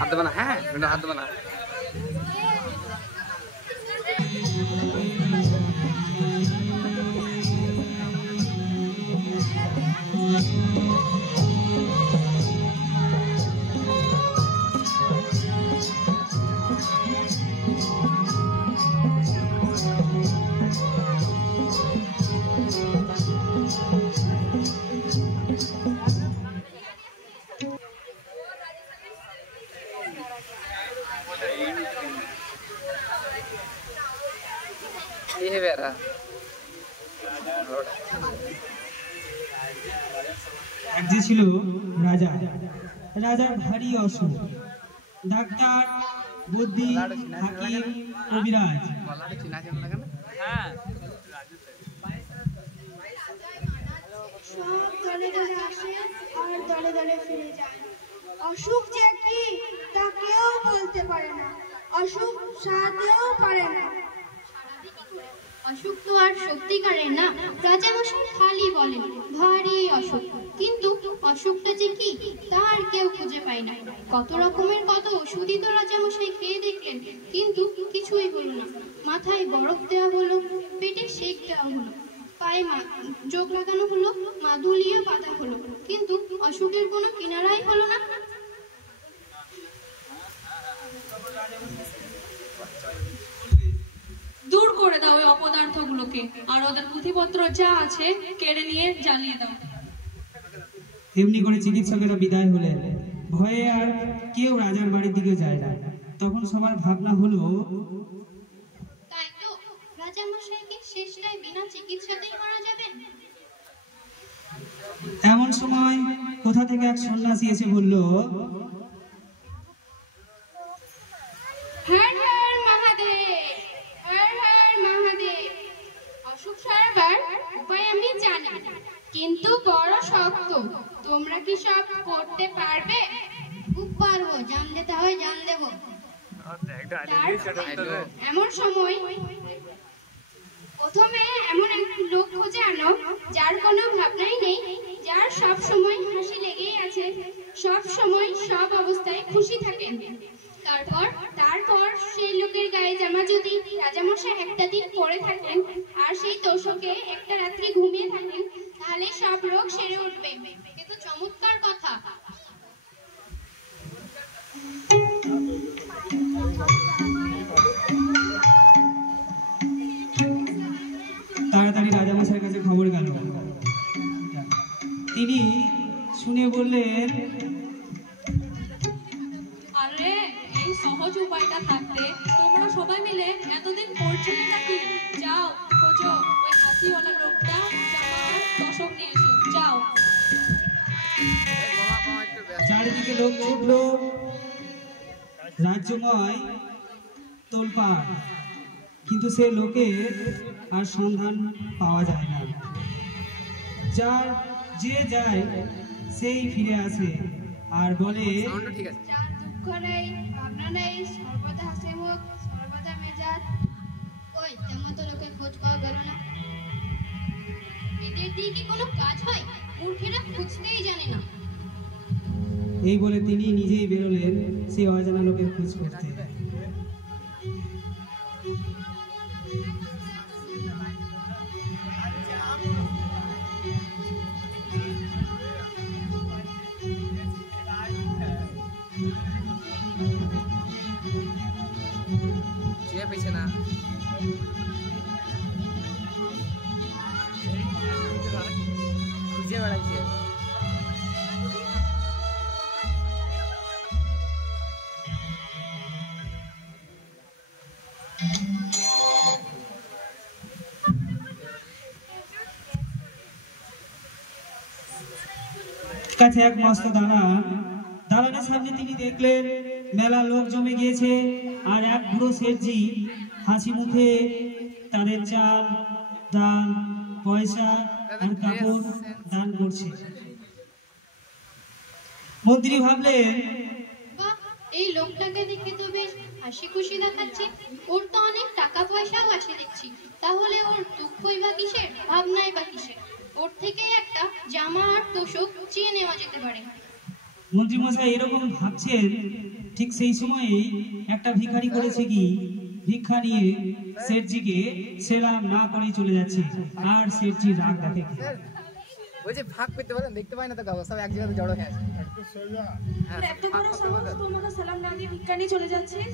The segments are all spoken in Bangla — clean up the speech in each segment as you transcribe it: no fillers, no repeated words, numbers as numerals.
হাত দেবে না, হ্যাঁ হাত দেবে না। এক যে ছিল রাজা, রাজার ভারী অসুখ। ডাক্তার, বুদ্ধি, হাকিম, কবিরাজ সব দলে দলে আসে আর দলে দলে ফিরে যায়। অসুখ যে কি তা কেউ বলতে পারে না, অসুখ সারাতেও পারে না। অসুখ তো আর সত্যিকারের না, রাজামশাই খালি বলেন ভারী অসুখ, কিন্তু অসুখটা যে কি তার কেউ খুঁজে পায় না। কত রকমের কত ওষুধই তো রাজামশাই খেয়ে দেখলেন, কিন্তু কিছুই হলো না। মাথায় বরফ দেওয়া হলো, পেটে সেক দেওয়া হলো, পায়ে যোগ লাগানো হলো, মাদুলিয়ে বাঁধা হলো, কিন্তু অসুখের কোনো কিনারাই হলো না। দূর করে দাও ওই অপদার্থগুলোকে, আর ওদের পুঁথিপত্র যা আছে কেড়ে নিয়ে জ্বালিয়ে দাও। এমনি করে চিকিৎসকেরা বিদায় হলেন। ভয়ে আর কেউ রাজার বাড়ির দিকে যায় না। তখন সবার ভাবনা হলো, তাই তো রাজামশাইকে শেষটায় বিনা চিকিৎসাতেই মারা যাবেন। এমন সময় কোথা থেকে এক সন্ন্যাসী এসে বলল, হর হর মহাদেব, হর হর মহাদেব। অসুখ সারাবার উপায় আমি জানি, কিন্তু বড় শক্ত। তোমরা কি সব করতে পারবে? খুব পারবো, জান দিতে হয় জান দেব। এমন সময় প্রথমে এমন এক লোক খুঁজে আনো যার কোনো ভাবনাই নেই, যার সব সময় হাসি লেগেই আছে, সব সময় সব অবস্থায় খুশি থাকেন। তারপর সেই লোকের গায়ে জামা যদি রাজামশাই একটা দিন পরে থাকেন আর সেই তোষকে একটা রাত্রি ঘুমিয়ে থাকেন, তাহলে সব রোগ সেরে উঠবে। কিন্তু চমৎকার কথা। তাড়াতাড়ি রাজামশাইয়ের কাছে খবর গেল। তিনি শুনে বললেন, আরে এই সহজ উপায়টা থাকতে তোমরা সবাই মিলে এতদিন করছিলে নাকি? যাও খোঁজো ওই হাসিওয়ালা লোকটা, জামার দশক নিয়ে এসো, যাও। চারিদিকে লোক ছুটল, রাজ্যময় তোলপাড়, কিন্তু সে লোকের আর সন্ধান পাওয়া যায় না। যে যায় সেই ফিরে আসে আর বলে, যার দুঃখ নেই, ভাবনা নেই, সর্বদা হাসি মুখ, সর্বদা মেজাজ। ওই তেমন তো লোকের খোঁজ পাওয়া গেল না। এদের দিয়ে কি কোনো কাজ হয়? মূর্খেরা খুঁজতেই জানে না। এই বলে তিনি নিজেই বেরোলেন সেই অজানা লোকের খোঁজ করতে। পেছে না খুঁজে বেড়াইছে। কাছে এক মস্ত দালানের সামনে তিনি দেখলেন মেলা লোক জমে গিয়েছে, আর এক বুড়ো শেঠজি হাসি মুখে তাদের চাল, ডাল, পয়সা আর কাপড় দান করছে। মন্ত্রী ভাবলেন, বাহ, এই লোকটাকে দেখে তো বেশ হাসি খুশি দেখাচ্ছে। ওর তো অনেক টাকা পয়সাও আছে দেখছি, তাহলে ওর দুঃখই বা কিসের, ভাবনাই বা কিসের? ওর থেকে একটা জামা আর তোষক চেয়ে নেওয়া যেতে পারে। মন্ত্রীমশাই এরকম ভাবছেন, ঠিক সেই সময়েই একটা ভিখারি করেছে কি, ভিক্ষা নিয়ে শেঠজিকে সেলাম না করে চলে যাচ্ছে। আর শেঠজি রাগ দেখে কি, বলছে ভাগ করতে পারেন, দেখতে পাই না তো কাগজ, সব এক জায়গাতে জড়ো হয়ে আছে। হ্যাঁ, এত বড় সাহস, তোমাকে সালাম না দিয়ে ভিক্ষা নিয়ে চলে যাচ্ছিস?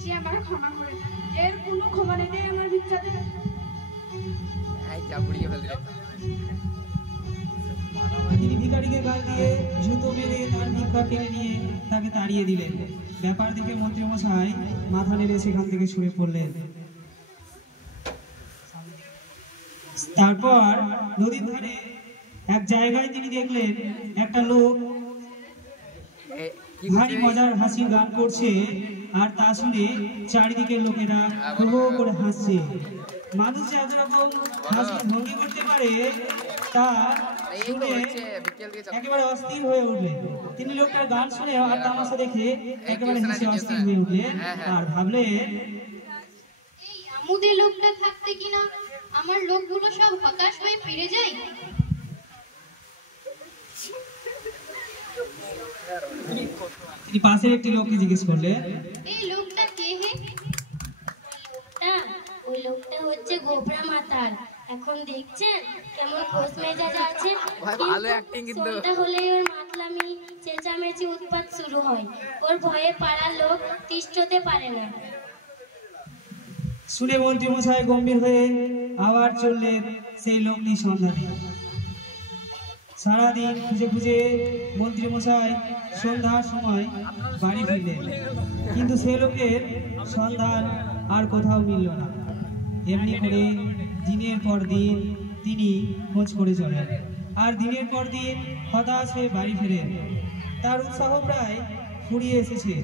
জি আমার ক্ষমা করে দিন। এর কোনো ক্ষমা নেই, আমার ভিক্ষা দে। এই যা বুড়িয়ে ফেলতে তিনি ভিখারিকে গাল দিয়ে জুতো মেরে তার ভিক্ষা কেড়ে নিয়ে তাকে তাড়িয়ে দিলেন। ব্যাপার দেখে মন্ত্রীমশাই মাথা নেড়ে সেখান থেকে শুয়ে পড়লেন। তারপর নদীর ধারে এক জায়গায় তিনি দেখলেন একটা লোক ভারী মজার হাসির গান করছে, আর তা শুনে চারিদিকের লোকেরা হো হো করে হাসছে। মানুষ যে এত রকম হাসির ভঙ্গি করতে পারে তা শুনে একেবারে অস্থির হয়ে উঠলেন। তিনি লোকটার গান শুনে আর তামাশা দেখে একেবারে হেসে অস্থির হয়ে উঠলেন আর ভাবলেন, এই আমুদের লোকটা থাকতে কিনা আমার লোকগুলো সব হতাশ হয়ে ফিরে যায়। তিনি পাশের একটি লোককে জিজ্ঞেস করলেন, এই লোকটা কে হে? ওই লোকটা হচ্ছে গোবরা মাতাল। এখন দেখছেন কেমন খোঁজ মেজাজ আছে, ভালো অ্যাক্টিং কিন্তু। সন্ধ্যা হলে ওর মাতলামি চেঁচামেচি উৎপাত শুরু হয়। ওর ভয়ে পাড়ার লোক তিষ্ঠতে পারে না। শুনে মন্ত্রীমশাই গম্ভীর হয়ে আবার চললেন সেই লোকটির সন্ধানে। সারাদিন খুঁজে খুঁজে মন্ত্রীমশাই সন্ধ্যার সময় বাড়ি ফিরলেন, কিন্তু সে লোকের সন্ধান আর কোথাও মিলল না। এমনি করে দিনের পর দিন তিনি খোঁজ করে চলেন, আর দিনের পর দিন হতাশ হয়ে বাড়ি ফেরেন। তার উৎসাহ প্রায় ফুরিয়ে এসেছে।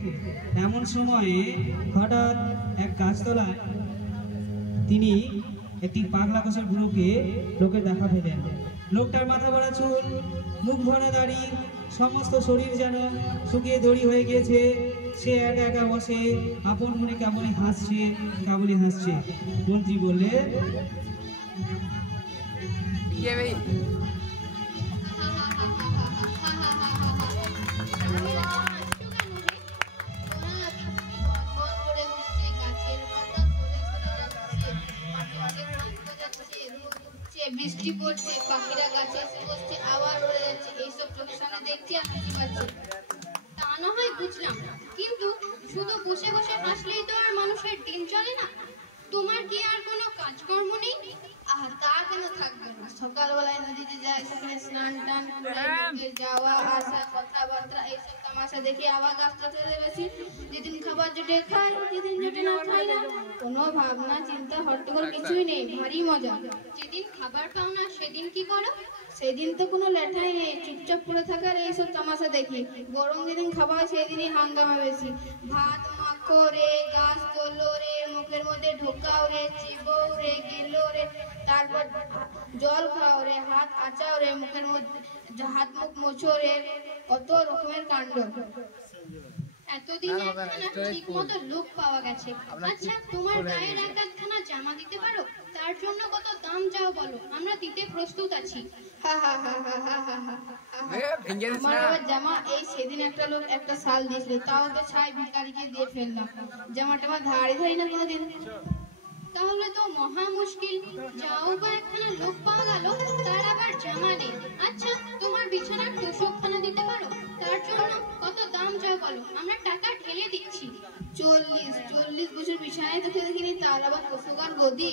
এমন সময়ে হঠাৎ এক গাছতলায় তিনি একটি পাগলা কোষের বুড়োকে লোকের দেখা পেলেন। লোকটার মাথা ভরা চুল, মুখ ভরা দাড়ি, সমস্ত শরীর যেন শুকিয়ে দড়ি হয়ে গিয়েছে। সে একা একা বসে আপন মনে কেবলই হাসছে, কেবলই হাসছে। মন্ত্রী বললেন, ये भाई বৃষ্টি পড়ছে, পাখিরা গাছে এসে বসছে, আবার উড়ে যাচ্ছে, এইসব চোখের সামনে দেখছি আর হাসি পাচ্ছে। তা না হয় বুঝলাম, কিন্তু শুধু বসে বসে হাসলেই তো আর মানুষের দিন চলে না। তোমার কি আর কোনো কাজকর্ম নেই? তা কেন থাকবে না, সকালবেলায় নদীতে যাই, সেখানে স্নান টান করে লোকের যাওয়া আসা, কথাবার্তা, এইসব তামাশা দেখি আবার গাছটা থেকে বেশি। যেদিন খাবার জুটে খাই, যেদিন জুটে না খাই না। কোনো ভাবনা চিন্তা হট্টগোল কিছুই নেই, ভারী মজা। যেদিন খাবার পাও না সেদিন কি করো? সেদিন তো কোনো লেঠাই নেই, চুপচাপ করে থাকার এইসব তামাশা দেখি। বরং যেদিন খাবার সেদিনই হাঙ্গামা বেশি। ভাত মাখো রে, গাছ তোলো রে, মুখের মধ্যে ঢোকাও রে, চিবও রে, গিলো রে, তারপর জল খাও রে, হাত আচাও রে, মুখের মধ্যে হাত মুখ মোছো রে, কত রকমের কাণ্ড। এতদিন একখানা ঠিক মতো লোক পাওয়া গেছে। আচ্ছা, তোমার গায়ের এক একখানা জামা দিতে পারো? তার জন্য কত দাম চাও বলো, আমরা দিতে প্রস্তুত আছি। আমার আবার জামা, এই সেদিন একটা লোক একটা শাল দিয়েছিল, তাও তো ছাই ভিখারিকে দিয়ে ফেললাম। জামাটা আমার ধারে ধারি না কোনোদিন। তাহলে তো মহা মুশকিল। যাও বা একখানা লোক পাওয়া গেল, তার আবার জামা নেই। আচ্ছা, তোমার বিছানার তোষকখানা দিতে পারো? তার জন্য কত দাম চাও বলো, আমরা টাকা ঢেলে দিচ্ছি। 40 বছর বিছানায় তোকে দেখিনি, তার আবার তোষক আর গদি।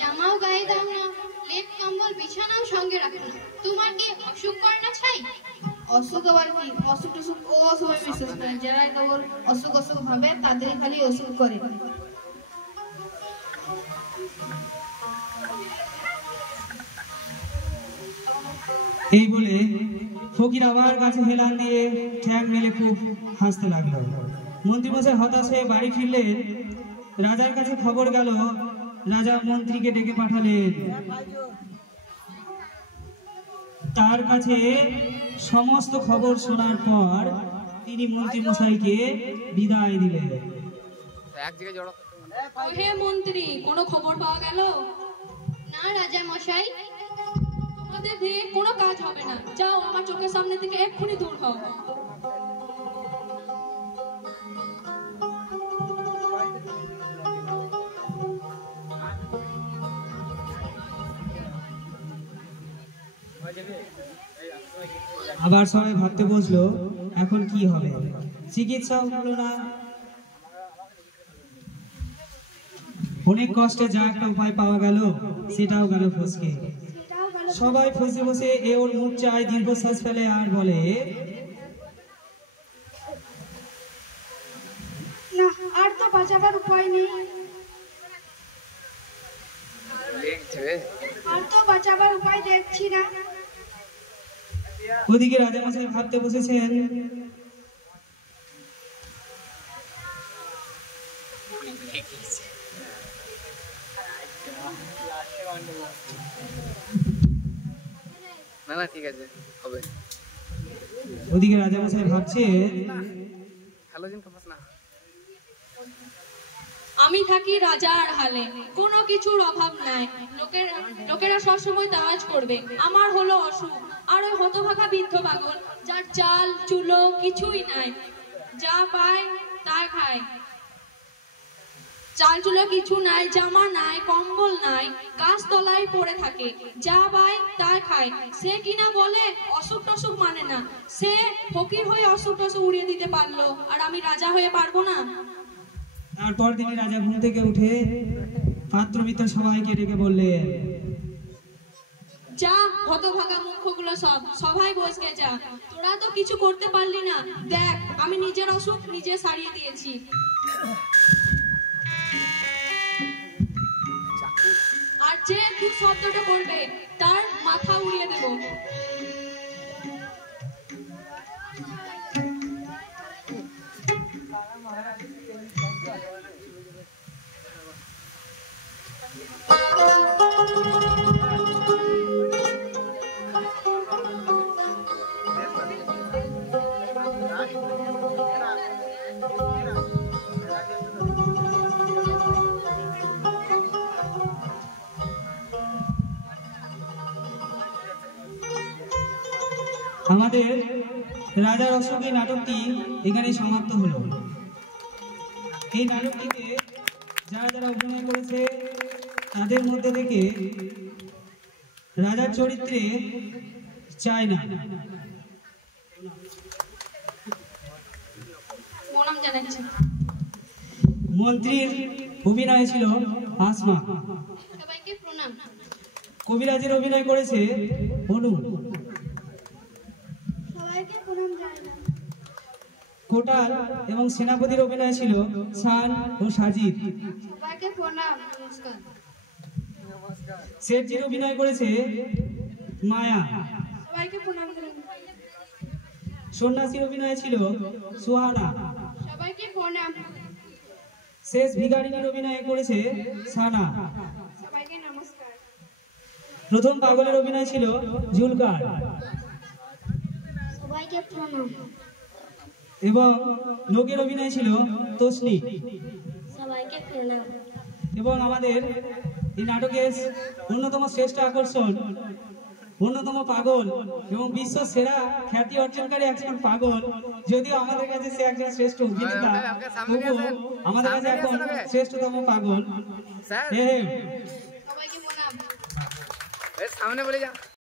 জামাও গায়ে দাও না, লেপ কম্বল বিছানাও সঙ্গে রাখো না। তোমার কি অসুখ করে না ছাই? অসুখ আবার কি? অসুখ টসুখ ও সবাই বিশ্বাস করে, যারা কেবল অসুখ অসুখ ভাবে তাদেরই খালি অসুখ করে। এই বলে ফকির আবার গাছে হেলান দিয়ে ঠ্যাং মেলে খুব হাসতে লাগলো। মন্ত্রীমশাই হতাশ হয়ে বাড়ি ফিরলেন। রাজার কাছে খবর গেল, রাজা মন্ত্রীকে ডেকে পাঠালেন। তার কাছে সমস্ত খবর শোনার পর তিনি মন্ত্রীমশাইকে বিদায় দিলেন। এক জায়গায় জড়ো। হে মন্ত্রী, কোনো খবর পাওয়া গেল? না রাজা মশাই, তোমাদের দিয়ে কোনো কাজ হবে না, যাও আমার চোখের সামনে থেকে এক্ষুনি দূর হও। আবার সবাই ভাবতে বসলো এখন কি হবে। চিকিৎসাও হলো না, অনেক কষ্টে যা একটা উপায় পাওয়া গেল সেটাও গেল ফসকে। সবাই ফসে বসে এ ওর মুখ চায়, দীর্ঘশ্বাস ফেলে আর বলে, না আর তো বাঁচাবার উপায় নেই, আর তো বাঁচাবার উপায় দেখছি না। ওদিকে রাজামশাই ভাবতে বসেছেন, না ঠিক আছে হবে। ওদিকে রাজামশাই ভাবছে, হ্যালোজিন কাপাস না, আমি থাকি রাজার হালে, কোনো কিছুর অভাব নাই, লোকেরা সবসময় তাওয়াজ করবে আমার হলো অসুখ। আর ওই হতভাগা বৃদ্ধ পাগল যার চাল চুলো কিছুই নাই, যা পায় তাই খায়, চাল চুলো কিছু নাই, জামা নাই, কম্বল নাই, গাছ তলায় পড়ে থাকে, যা পায় তাই খায়। সে কিনা বলে অসুখ টসুখ মানে না, সে ফকির হয়ে অসুখ টসুখ উড়িয়ে দিতে পারলো, আর আমি রাজা হয়ে পারবো না? তারপর তিনি রাজা ঘুম থেকে উঠে পাত্রমিত্র সবাইকে ডেকে বললেন, যা হতভাগা মুখগুলো সবাই বসকে যা, তোরা তো কিছু করতে পারলি না, দেখ আমি নিজের অসুখ নিজে সারিয়ে দিয়েছি। আর যে দু শব্দটা করবে তার মাথা উড়িয়ে দেব। আমাদের রাজার অসুখ এই নাটকটি এখানে সমাপ্ত হলো। এই নাটকটিতে যারা যারা অভিনয় করেছে তাদের মধ্যে থেকে রাজার চরিত্রে চায় না প্রণাম জানাচ্ছি। মন্ত্রীর অভিনয় ছিল আসমা, সবাইকে প্রণাম। কবিরাজের অভিনয় করেছে অনু, সবাইকে প্রণাম জানালাম। কোটাল এবং সেনাপতির অভিনয় ছিল শান ও সাজিদ। সবাইকে প্রণাম। নমস্কার। শেঠজির অভিনয় করেছে মায়া। সবাইকে প্রণাম জানালাম। সন্ন্যাসীর অভিনয় ছিল সুহানা। সবাইকে প্রণাম। শেষ ভিখারিনীর অভিনয় করেছে সানা। সবাইকে নমস্কার। প্রথম পাগলের অভিনয় ছিল জুলকার। সবাইকে প্রণাম। এবং লোকের অভিনয় ছিল তসনি। সবাইকে প্রণাম। এবং আমাদের এই নাটকের অন্যতম শ্রেষ্ঠ আকর্ষণ, অন্যতম পাগল এবং বিশ্ব সেরা খ্যাতি অর্জনকারী একজন পাগল, যদিও আমাদের কাছে সে একজন শ্রেষ্ঠ অভিনেতা, তবুও আমাদের কাছে এখন শ্রেষ্ঠতম পাগল। স্যার হ্যাঁ, সবাইকে প্রণাম। সামনে বলে যা।